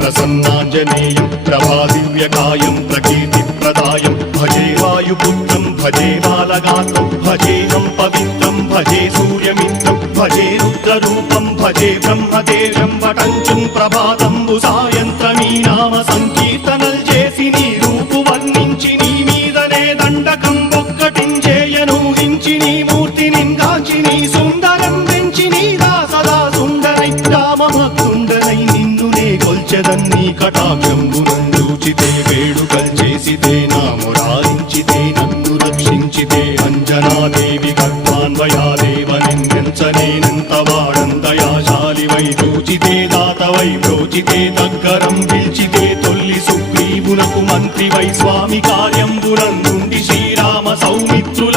ప్రసన్నాంజనేయం ప్రభాదివ్యకాయం ప్రకీర్తిప్రదాయం భజే వాయుపుత్రం భజే బాలగాత్రం భజేహం పవిత్రం భజే సూర్యమిత్రం భజే రుద్రరూపం భజే బ్రహ్మదేవం వటంచుం ప్రభాతంబు సాయంత్రమీ నామ సంకీర్తనల్ చేసి నీ రూపు వర్ణించి నీ మీదనే దండకం ఒక్కటించేయనూహించి నీ మూర్తిని గాంచి నీ సుందరం పెంచి నీ దాసదా సుందరై రామభక్తుండనై నిన్నునే కొల్చెదన్నీ కటాక్షంబునందూచితే వేడుకల్ చేసితే నా మురారించితే నన్ను రక్షించితే అంజనాదేవి గర్భాన్వయాదేవనెంచనేనంత వాడందయాశాలివై చూచితే దాతవై బ్రోచితే దగ్గరం పిల్చితే తొల్లి సుగ్రీవునకు మంత్రివై స్వామి కార్యంబునందుండి శ్రీరామ సౌమిత్రుల